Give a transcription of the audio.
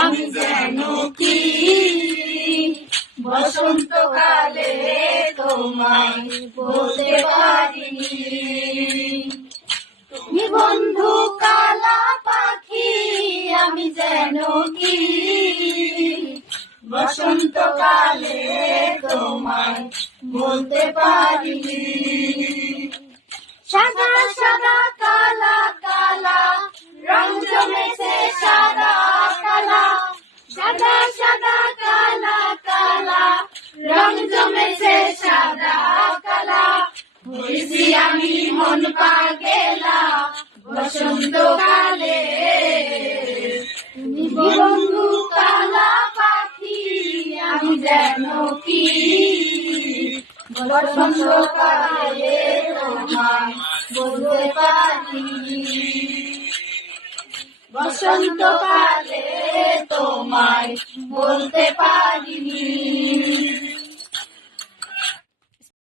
আমি যেন কি বসন্তকালে তোমায় বলতে পারিনি। তুমি বন্ধু কালা পাখি, আমি যেন কি বসন্তকালে তোমায় বলতে পারিনি। সাদা সাদা কালা কালা রং জমেছে সাদা কালা, সাদা সাদা কালা কালা রং জমেছে সাদা কালা। হয়েছি আমি মন পাগেলা বসন্তকালে। তুমি বন্ধু কালা পাখি, আমি যেন কি বসন্তকালে তোমায় বলতে পারিনি। বসন্তকালে তোমায় বলতে পারিনি।